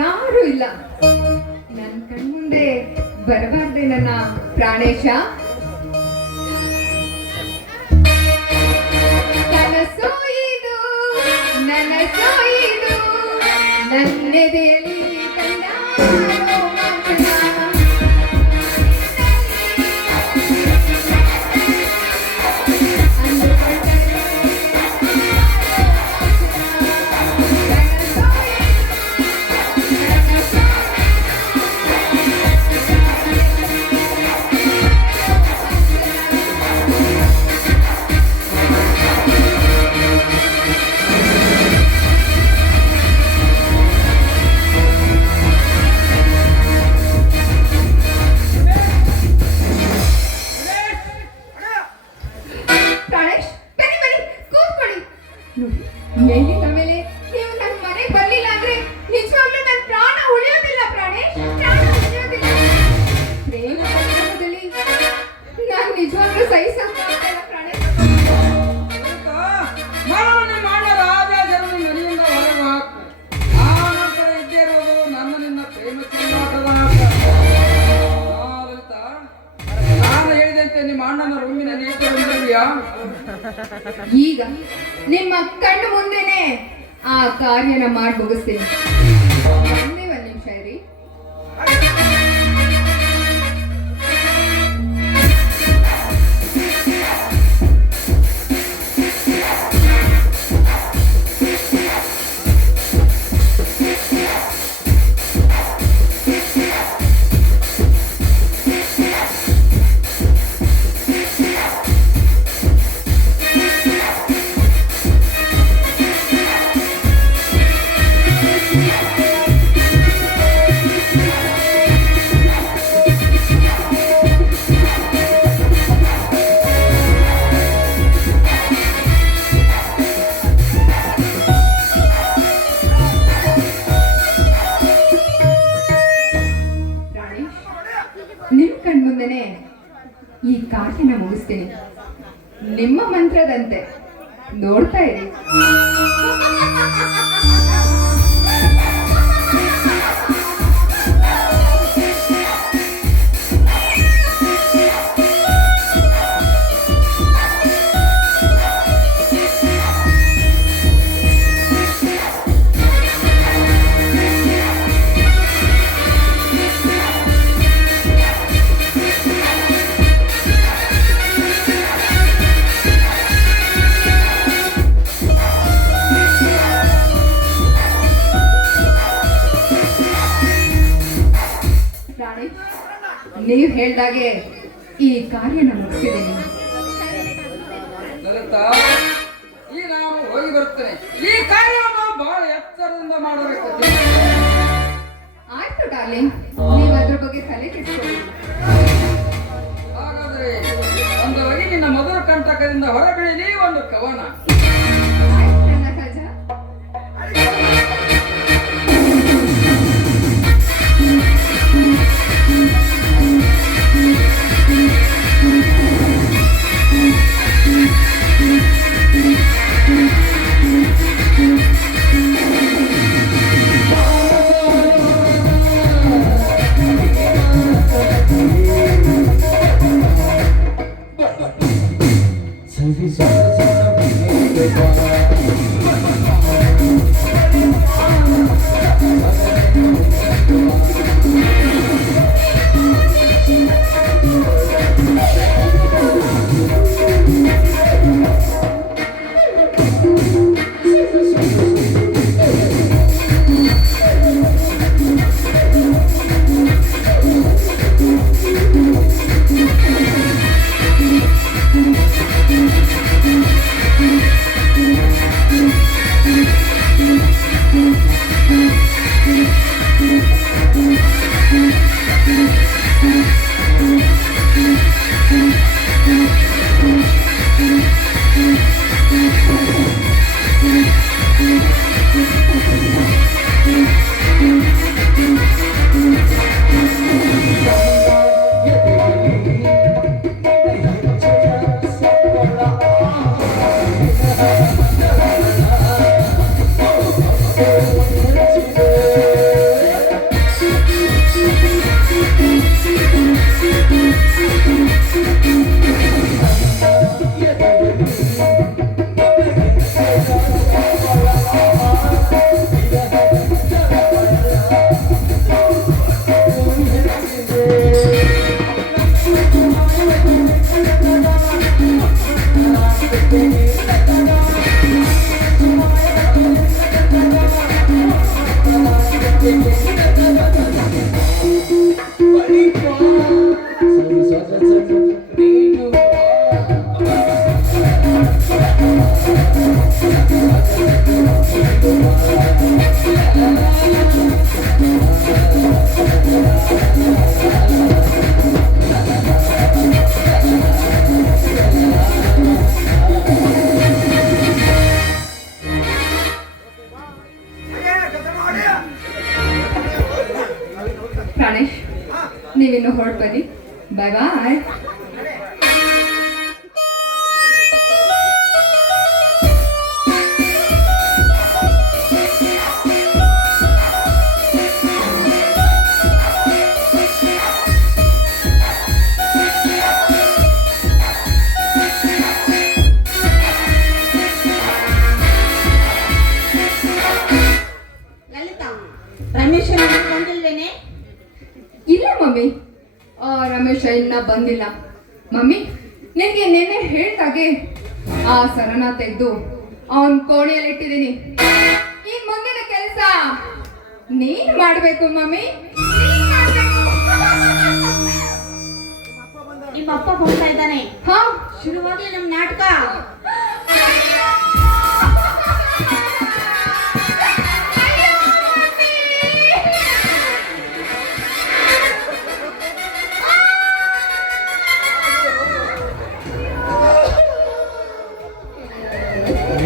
ಯಾರು ಇಲ್ಲ. ನನ್ನ ಕಣ್ಮುಂದೆ ಬರಬಾರ್ದೆ ನನ್ನ ಪ್ರಾಣೇಶ. ಕನಸು ಇದು ನನಸು ಇದು ನನ್ನೆದೆಯಲ್ಲಿ ಕಂಡ ರೋಮಾಂಚನ. ಮೇಲಿಂದ ಮೇಲೆ ನೀವು ನನ್ನ ಮನೆಗೆ ಬರ್ಲಿಲ್ಲ ಅಂದ್ರೆ ನಿಜವಾಗ್ಲೂ ನನ್ನ ಪ್ರಾಣ ಉಳಿಯೋದಿಲ್ಲ ಪ್ರಾಣೇಶ್, ಪ್ರಾಣ ಉಳಿಯೋದಿಲ್ಲ. ಪ್ರೇಮ ಸಂದರ್ಭದಲ್ಲಿ ನಾನು ನಿಜವಾಗ್ಲೂ ಸಹಿಸಕ್ಕಾಗ್ತಿಲ್ಲ ಪ್ರಾಣೇಶ್. ನಿಮ್ಮ ಅಣ್ಣನ ರೂಮಿನ ನೇತೃತ್ವದಲ್ಲಿಯಾ? ಈಗ ನಿಮ್ಮ ಕಣ್ಣು ಮುಂದೆನೆ ಆ ಕಾರ್ಯನ ಮಾಡಿ ಮುಗಿಸ್ತೀನಿ. ಒಂದೇ ಒಂದು ನಿಮಿಷ ಇರಿ. ನಿಮ್ ಕಣ್ಮುಂದೆನೆ ಈ ಕಾರ್ಯನ ಮುಗಿಸ್ತೀನಿ. ನಿಮ್ಮ ಮಂತ್ರದಂತೆ ನೋಡ್ತಾ ಇರಿ. ನೀವು ಹೇಳ್ದಾಗೆ ಈ ಕಾರ್ಯನ ಮುಗಿಸಿದ್ದೀನಿ. ಈ ನಾನು ಹೋಗಿ ಬರ್ತೇನೆ. ಈ ಕಾರ್ಯವನ್ನು ಬಹಳ ಎತ್ತರದಿಂದ ಮಾಡಬೇಕು. ಆಯ್ತು ಡಾರ್ಲಿಂಗ್, ನೀವು ಅದ್ರ ಬಗ್ಗೆ ತಲೆ ಕೆಡಿಸ್ಕೊಳ್ಳಿ. ಹಾಗಾದ್ರೆ ಒಂದು ಹೋಗಿ ನಿನ್ನ ಮಧುರ ಕಂಟಕದಿಂದ ಹೊರಬೀಳಲಿ ಒಂದು ಕವನ. Sorry, sorry, sorry. ಬೇಗ ಹೊರಟು ಬನ್ನಿ. ಬಾಯ್ ಬಾಯ್. ಲಲಿತಾ, ರಮೇಶ್ ಬಂದಿಲ್ವೇನೆ? ಇಲ್ಲ ಮಮ್ಮಿ, ರಮೇಶ ಇನ್ನ ಬಂದಿಲ್ಲ. ಮಮ್ಮಿ, ನಿನಗೆ ನೆನ್ನೆ ಹೇಳ್ದಾಗೆ ಆ ಸರನ ತೆಗೆದು ಅವನ್ ಕೋಣೆಯಲ್ಲಿ ಇಟ್ಟಿದ್ದೀನಿ. ಈಗ ಮುಂದಿನ ಕೆಲಸ ನೀನ್ ಮಾಡ್ಬೇಕು ಮಮ್ಮಿ, ನೀನ್ ಮಾಡ್ಬೇಕು. ನಿಮ್ಮ ಅಪ್ಪ ಬರ್ತಾ ಇದ್ದಾನೆ. ಹಾ, ಶುರುವಾಗ್ಲಿ ನಮ್ ನಾಟಕ. ಅಯ್ಯೋ! ಅಯ್ಯೋ ಮಮ್ಮಿ!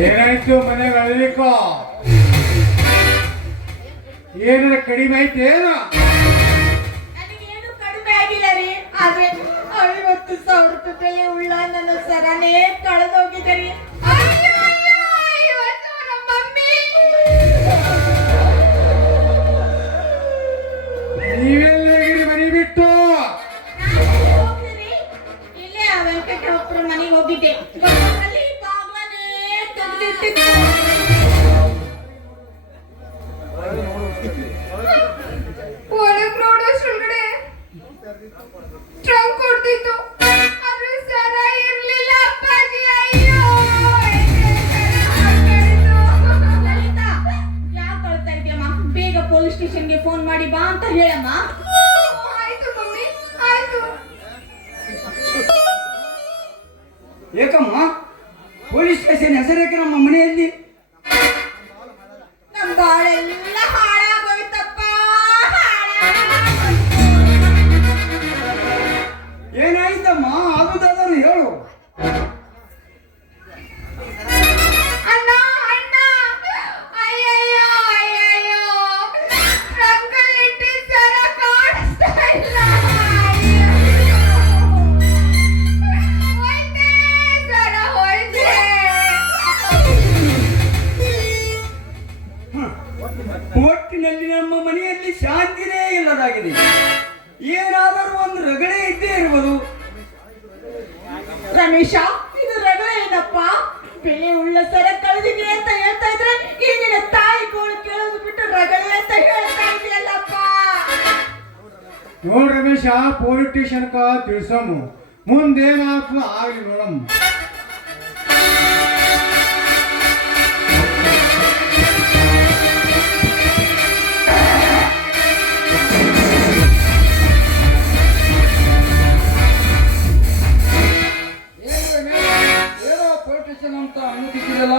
ಏನಾಯ್ತು ಮನೆಗೆ ಅಳ್ಲಿಕ್ಕೋ? ಏನಾರ ಕಡಿಮೆ ಐತೆ ಏನು? ನನಗೇನು ಕಡಿಮೆ ಆಗಿಲ್ಲ ರೀ, ಆದ್ರೆ 50,000 ರೂಪಾಯಿ ಉಳ್ಳ ನನ್ನ ಸರನೇ ಕಳೆದೋಗಿದೆ ರೀ. ಅಯ್ಯೋ, ಅಯ್ಯೋ, ಇವತ್ತು ನಮ್ಮ ಮಮ್ಮಿ. ನೀವೆಲ್ಲಿಗಿರಿ ಮನೆ ಬಿಟ್ಟು? ನಾನು ಹೋಗ್ತೀನಿ. ಇಲ್ಲೇ ಆ ವೆಂಕಟ ಒಬ್ಬರ ಮನೆಗೆ ಹೋಗಿದ್ದೆ. ಅಲ್ಲಿ ಬಾಗ್ಲನೇ ತೆಗ್ದಿಟ್ಟಿತ್ತು. ಒಳಗ್ ನೋಡೋಷ್ಟ್ರೊಳಗಡೆ ಟ್ರಂಕ್ ಹೊಡ್ದಿತ್ತು, ಆದ್ರೆ ಸರ ಇರ್ಲಿಲ್ಲ ಅಪ್ಪಾಜಿ. ಅಯ್ಯೋ, ಲಲಿತಾ, ಯಾಕೆ ಅಳ್ತಾ ಇದೆಯಮ್ಮ? ಬೇಗ ಪೊಲೀಸ್ ಸ್ಟೇಷನ್ಗೆ ಫೋನ್ ಮಾಡಿ ಬಾ ಅಂತ ಹೇಳಮ್ಮ. ಆಯ್ತು ಮಮ್ಮಿ, ಆಯ್ತು. ಏಕಮ್ಮ ಪೊಲೀಸ್ ಸ್ಟೇಷನ್ ಹೆಸರೇಕೆ ನಮ್ಮ ಮನೆಯಲ್ಲಿ? ನಮ್ ಬಾಳೆಲ್ಲ ಹಾಳಾಗೋಯ್ತಪ್ಪ, ಏನಾಯ್ತಮ್ಮ? ಆಗುದಾದರೂ ಹೇಳು. ಅಣ್ಣ, ಅಣ್ಣ, ಅಯ್ಯಯ್ಯೋ, ಅಯ್ಯಯ್ಯೋ, ಟ್ರಂಕಲ್ಲಿ ಇಟ್ಟಿದ್ದ ಸರ ಕಾಣಿಸ್ತಾ ಇಲ್ಲ. ಅಯ್ಯಯ್ಯೋ. ಹೋಯ್ತೆ, ಸರ ಹೋಯ್ತೆ. ಒಟ್ಟಿನಲ್ಲಿ ನಮ್ಮ ಮನೆಯಲ್ಲಿ ಶಾಂತಿನೇ ಇಲ್ಲದಾಗಿದೆ. ಏನಾದರೂ ಒಂದು ರಗಳೆ ಇದ್ದೇ ಇರುವುದು. ರಮೇಶ, ಇದು ರಗಳೆ ಏನಪ್ಪ? ಬೆಲೆ ಉಳ್ಳ ಸರ ಕಳೆದಿದೆ ಅಂತ ಹೇಳ್ತಾ ಇದ್ರೆ ಈ ನಿನ್ನ ತಾಯಿ ಗೋಳು ಕೇಳೋದು ಬಿಟ್ಟು ರಗಳೆ ಅಂತ ಹೇಳ್ತಾ ಇದೆಯಲ್ಲಪ್ಪ. ನೋಡ್ ರಮೇಶ, ಪೊಲೀಸ್ ಸ್ಟೇಷನ್ಕ ತಿಳ್ಸಮ್ಮ, ಮುಂದೇನಾಗ್ತದ ಆಗ್ಲಿ ನೋಡಮ್ಮ. ಏನೋ ಪೊಲಿಟಿಷಿಯನ್ ಅಂತ ಅನ್ನುತ್ತಿದ್ದೀರಲ್ಲ?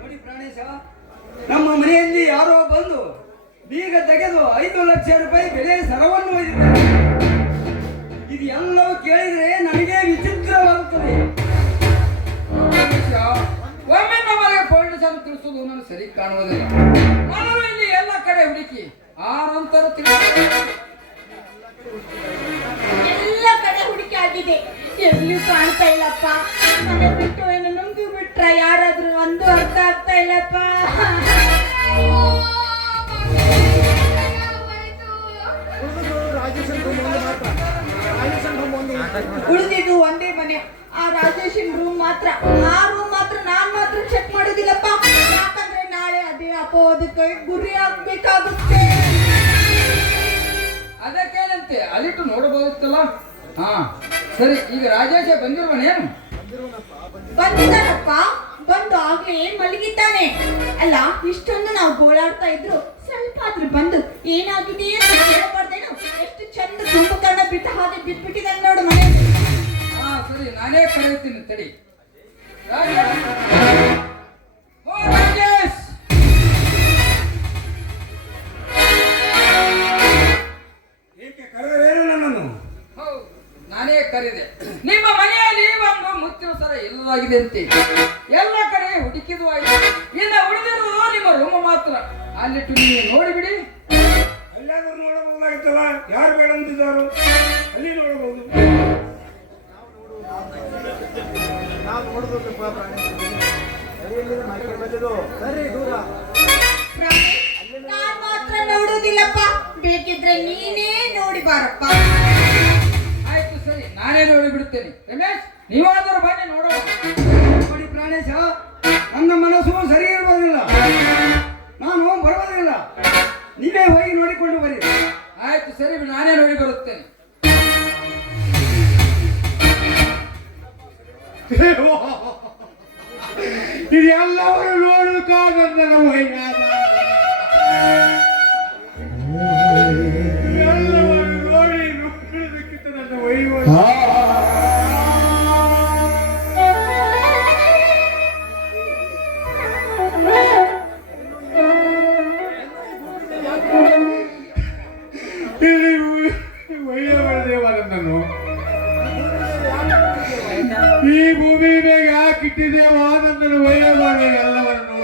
ನೋಡಿ ಪ್ರಾಣೇಶ, ನಮ್ಮ ಮನೆಯಲ್ಲಿ ಯಾರೋ ಬಂದು ಬೀಗ ತೆಗೆದು 5 ಲಕ್ಷ ರೂಪಾಯಿ ಬೆಲೆ ಸರವನ್ನು ಒಯ್ದಿದ್ದಾರೆ. ಇದು ಎಲ್ಲವೂ ಕೇಳಿದ್ರೆ ನನಗೆ ವಿಚಿತ್ರವಾಗುತ್ತದೆ. ಪ್ರಾಣೇಶ, ಒಮ್ಮೆ ನಮಗೆ ಪೊಲಿಟಿಷಿಯನ್ ತಿಳಿಸುವುದು ನನಗೆ ಸರಿ ಕಾಣುವುದಿಲ್ಲ. ಮೊದಲು ಇಲ್ಲಿ ಎಲ್ಲ ಕಡೆ ಹುಡುಕಿ ಆ ನಂತರ ಎಲ್ಲ ಕಡೆ ಹುಡುಕಿ ಆಗಿದೆ, ಎಲ್ಲಿ ಕಾಣ್ತಾ ಇಲ್ಲಪ್ಪ. ಮನೆ ಬಿಟ್ಟು ಏನು ನುಂಗಿ ಬಿಟ್ರ ಯಾರಾದ್ರೂ ಒಂದು ಅರ್ಥ ಆಗ್ತಾ ಇಲ್ಲಪ್ಪ. ಅಯ್ಯೋ, ಮಮ್ಮಿ, ಏನಾಗೋಯ್ತು? ಉಳಿದಿದ್ದು ಒಂದೇ ಮನೆ, ಆ ರಾಜೇಶನ್ ರೂಮ್ ಮಾತ್ರ. ಆ ರೂಮ್ ಮಾತ್ರ ನಾನ್ ಮಾತ್ರ ಚೆಕ್ ಮಾಡೋದಿಲ್ಲಪ್ಪ, ಯಾಕಂದ್ರೆ ನಾಳೆ ಅದೇ ಅಪವಾದಕ್ಕೆ ಗುರಿ ಆಗ್ಬೇಕಾಗುತ್ತೆ. ಅದಕ್ಕೇನಂತೆ ಅಲ್ಲಿಟ್ಟು ನೋಡಬಹುದಿತ್ತಲ್ಲ. ಹಾ ಸರಿ, ಈಗ ರಾಜೇಶ ಬಂದಿರುವನೇನು? ಬಂದಿದ್ದಾನಪ್ಪ, ಬಂದು ಆಗ್ಲೇ ಮಲಗಿದ್ದಾನೆ. ಅಲ್ಲ, ಇಷ್ಟೊಂದು ನಾವು ಗೋಳಾಡ್ತಾ ಇದ್ರು ಸ್ವಲ್ಪ ಆದ್ರೂ ಬಂದು ಏನಾಗಿದೆ ಅಂತ ಕೇಳಬಾರ್ದೇನು? ಎಷ್ಟು ಚಂದ ಕುಂಭಕರ್ಣ ಬಿಟ್ಟ ಹಾಗೆ ಬಿಟ್ಬಿಟ್ಟಿದ್ದಾನೆ ನೋಡು ಮನೆ. ಹಾ ಸರಿ, ನಾನೇ ಕರೆಯುತ್ತೀನಿ ತಡಿ. ರಾಜೇಶ್! ಓ ರಾಜೇಶ್! ಏಕೆ ಕರೆದರೇನು ನನ್ನನ್ನು? ಹೌದು, ನಾನೇ ಕರೆದೆ. ನಿಮ್ಮ ಮನೆಯಲ್ಲಿ ಒಂದು ಮುತ್ತಿನ ಸರ ಇಲ್ಲದಾಗಿದೆ ಅಂತೆ. ಎಲ್ಲ ಕಡೆ ಹುಡುಕಿದು ಆಯ್ತು. ಇನ್ನು ಉಳಿದಿರುವುದು ನಿಮ್ಮ ರೂಮ ಮಾತ್ರ. ಅಲ್ಲಿಟ್ಟು ನೀವು ನೋಡಿಬಿಡಿ. ಅಲ್ಲಾದ್ರೂ ನೋಡಬಹುದಾಗಿತ್ತಲ್ಲ, ಯಾರು ಬೇಡ ಅಂತಿದ್ದಾರೋ ಅಲ್ಲಿ ನೋಡಬಹುದು. ನಾನ್ ಮಾತ್ರ ನೋಡುದಿಲ್ಲಪ್ಪ, ಬೇಕಿದ್ರೆ ನೀನೇ ನೋಡಿ ಬಾರಪ್ಪ. ಆಯ್ತು ಸರಿ, ನಾನೇ ನೋಡಿ ಬಿಡುತ್ತೇನೆ. ರಮೇಶ್, ನೀವಾದರೂ ಬನ್ನಿ ನೋಡೋಣ. ನೋಡಿ ಪ್ರಾಣೇಶ, ನನ್ನ ಮನಸ್ಸು ಸರಿ ಇರುವುದಿಲ್ಲ, ನಾನು ಬರುವುದಿಲ್ಲ, ನೀವೇ ಹೋಗಿ ನೋಡಿಕೊಂಡು ಬರಿ. ಆಯ್ತು ಸರಿ, ನಾನೇ ನೋಡಿ ಬರುತ್ತೇನೆ. ಇದೆಲ್ಲವರು ನೋಡಬೇಕಾದ ನನ್ನ ವೈನಾದ, ಎಲ್ಲವರು ನೋಡಿ ನೋಡಬೇಕಿತ್ತು ನನ್ನ ವೈವಾದ. ವೈಯದೇವನನ್ನು ಈ ಭೂಮಿ ಮೇಲೆ ಯಾಕೆ ಇಟ್ಟಿದ್ದೇವ ನನ್ನ ವೈಯ ಮಾಡಿ ಎಲ್ಲವನ್ನು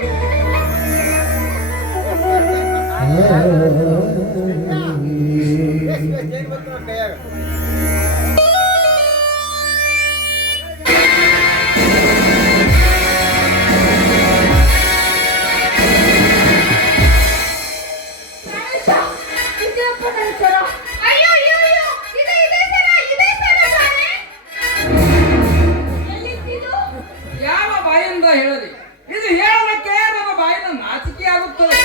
ಇದ್ಯಪ್ಪ ನನ್ನ ಸರ. ಅಯ್ಯೋ ಅಯ್ಯೋ ಅಯ್ಯೋ, ಇದೆ ಇದೆ ಸರ, ಇದೆ ಸರ ನಾನೇ. ಎಲ್ಲಿದ್ದಿದು? ಯಾವ ಬಾಯಿಂದ ಹೇಳಲಿ? ಇದು ಹೇಳೋದಕ್ಕೆ ನಮ್ಮ ಬಾಯಿಂದ ನಾಚಿಕೆ ಆಗುತ್ತದೆ.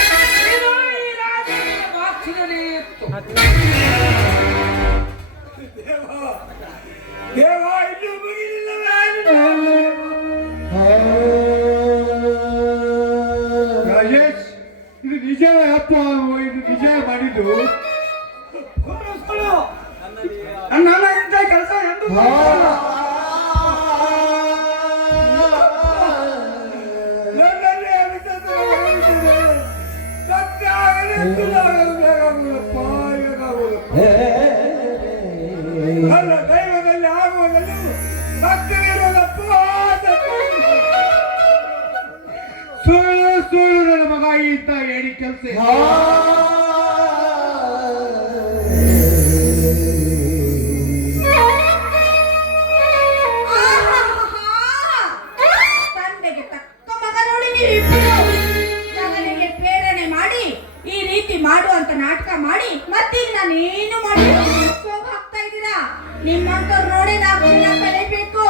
ಇದು ಈ ರಾಜ್ಯದ ಬಾಕ್ಷಿನಲ್ಲಿ ಇತ್ತು. ದೇವ ಇನ್ನೂ ಮುಗಿಲಿಲ್ಲವೇ? ರಾಜೇಶ್, ಇದು ನಿಜವೇ ಅಪ್ಪ? ಇದು ನಿಜ ಮಾಡಿದ್ದು? ನನ್ನ ಇಂಥ ಕೆಲಸ ಎಂದು ನನ್ನಲ್ಲಿ ಅವಿಶ್ವಾಸ ಹೊರಬಿಟ್ಟಿದೆ. ಸತ್ಯ ಆಗಲಿ ಬೇಕಾಗುವುದಪ್ಪ, ಬೇಕಾಗುವುದಪ್ಪ. ಅಲ್ಲ, ದೈವದಲ್ಲಿ ಆಗುವುದನ್ನು ಸತ್ಯವಿರುವುದಪ್ಪ. ಸುಳ್ಳು ಸುಳ್ಳು ನನ್ನ ಮಗ ಇಂತ ಹೇಳಿ ಕೆಲಸ. ತಂದೆಗೆ ತಕ್ಕ ಮಗ ನೋಡಿ ನೀವಿಬ್ಬರು. ಮಗನಿಗೆ ಪ್ರೇರಣೆ ಮಾಡಿ ಈ ರೀತಿ ಮಾಡುವಂತ ನಾಟಕ ಮಾಡಿ ಮತ್ತೀಗ ನಾನೇನು ಮಾಡಿ ಹಾಕ್ತಾ ಇದ್ದೀರಾ? ನಿಮ್ಮಂತವ್ರು ನೋಡಿ ನಾವು ಕಲಿಬೇಕು.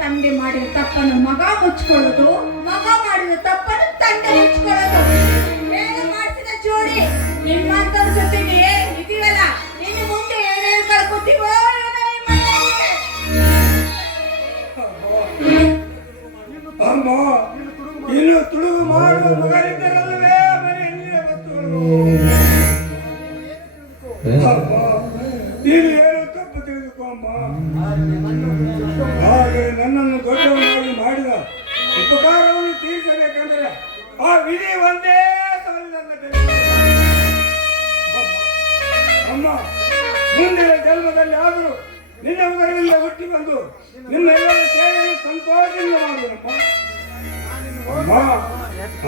ತಂದೆ ಮಾಡಿದ ತಪ್ಪನ್ನು ಮಗ ಮುಚ್ಕೊಳ್ಳೋದು, ಮಗ ಮಾಡಿದ ತಪ್ಪನ್ನು ತಂದೆ ಮುಚ್ಕೊಳ್ಳೋದು, ಹೇಗೆ ಮಾಡಿಸಿದ ಜೋಡಿ. ನಿಮ್ಮಂತವ್ರ ಜೊತೆಗೆ ಇದೀವಲ್ಲ, ಇನ್ನು ಮುಂದೆ ಏನೇನು ಕಳ್ಕೊತೀವೋ ಏನೋ ಈ ಮನೆಯಲ್ಲಿ. ಅಮ್ಮ, ಇನ್ನು ತುಳುಗು ಮಾಡುವ ಮಗನಿದ್ದರಲ್ಲವೇ ಮನೆಯಲ್ಲಿಯ ವಸ್ತುಗಳು. ಅಮ್ಮ, ನೀನು ಏನು ತಪ್ಪು ತಿಳಿದುಕೋ ಅಮ್ಮ. ಹಾಗೆ ನನ್ನನ್ನು ದೊಡ್ಡವನಾಗಿ ಮಾಡಿದ ಉಪಕಾರವನ್ನು ತೀರಿಸಬೇಕಂದರೆ ಆ ವಿಧಿ ಒಂದೇ ಸಲ ನನ್ನ ಬೆನ್ನು. ಅಮ್ಮ, ಮುಂದಿನ ಜನ್ಮದಲ್ಲಿ ಆದರೂ ನಿನ್ನ ಉದರದಿಂದ ಹುಟ್ಟಿ ಬಂದು ನಿಮ್ಮೆಲ್ಲರ ಸೇವೆಯನ್ನು ಸಂತೋಷದಿಂದ ಮಾಡುವನಪ್ಪ. ಅಮ್ಮ,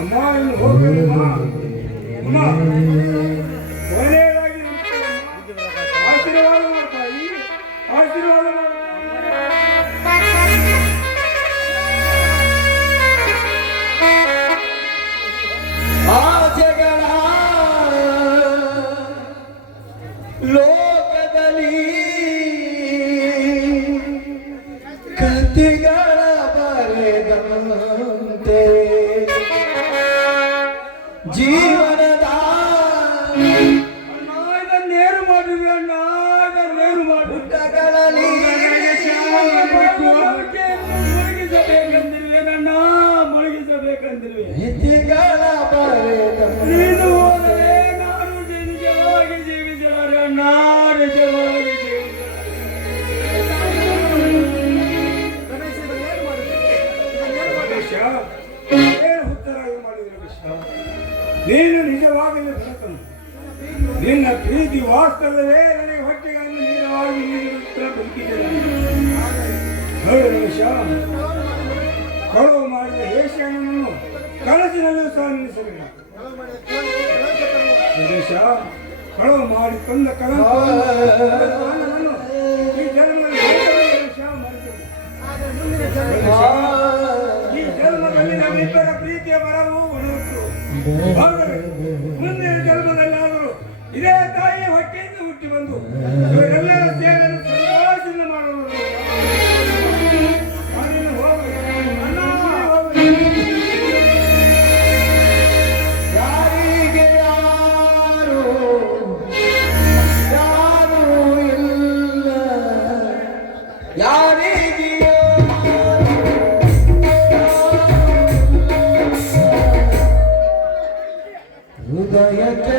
ಅಮ್ಮ, ಇನ್ನು ಹೋಗಬೇಕಮ್ಮ. ಅಮ್ಮ, ಒಳ್ಳೆಯದಾಗಿ ಆಶೀರ್ವಾದ ಮಾಡ್ತಾಯಿ, ಆಶೀರ್ವಾದ ಮಾಡ. ಆಸೆಗಳ ಲೋಕದಲ್ಲಿ ಕಥೆಗಳ ಬರೆದಂತೆ ಜೀವನದ ನೇರು ಮಾಡಿದ್ವಿ ಅಣ್ಣ, ನೇರು ಮಾಡಿ ಪುಟ್ಟಗಳಲ್ಲಿ ಮುಳುಗಿಸಬೇಕಂದಿರುವೆ ನನ್ನ, ಮುಳುಗಿಸಬೇಕಂದಿರುವೆ. ನೀನು ಹೋದರೆ ನಾನು ನಿಜವಾಗಿ ಜೀವಿಸಲಾರೆ ಅಣ್ಣ, ನಿಜವಾಗಿ ನೀನು ನಿಜವಾಗಲೇ ಭರತನು. ನಿನ್ನ ಪ್ರೀತಿ ವಾಸ್ತವವೇ ನನಗೆ ಹೊಟ್ಟೆಗಳನ್ನು ನೀರವಾಗಿ ನೀಡುತ್ತಾ ಬದುಕಿದ್ದೇನೆ. ನೋಡಿ ರಮೇಶ, ಕಳುವು ಮಾಡಿದ ಹೇಷಣ್ಣನನ್ನು ಕನಸಿನಲ್ಲೂ ಸಹ ನಿಲ್ಲಿಸಲಿಲ್ಲ. ರಮೇಶ, ಕಳವು ಮಾಡಿ ತಂದ ನನ್ನನ್ನು ಈ ಜನ್ಮದಲ್ಲಿ ಕ್ಷಮ ಮಾಡಿದ್ದೇನೆ. ಈ ಜನ್ಮದಲ್ಲಿ ನಮ್ಮಿಬ್ಬರ ಪ್ರೀತಿಯ ಬರವು ಉಳಿಯಿತು. ಆದರೆ ಮುಂದಿನ ಜನ್ಮದಲ್ಲಾದರೂ ಇದೇ ತಾಯಿಯ ಹೊಟ್ಟೆಯಿಂದ ಹುಟ್ಟಿ ಬಂದು ಇವರೆಲ್ಲರ ಸೇವೆಯನ್ನು ಸಂತೋಷದಿಂದ ಮಾಡುವುದು. ನಾನಿನ್ನು ಹೋಗಬೇಕು. ಅಣ್ಣ, ಹೋಗಬೇಕು. ಯಾರಿಗೆ ಯಾರು ಯಾರು ಇಲ್ಲ ಯಾರಿಗೆ ಹೃದಯಕ್ಕೆ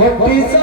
What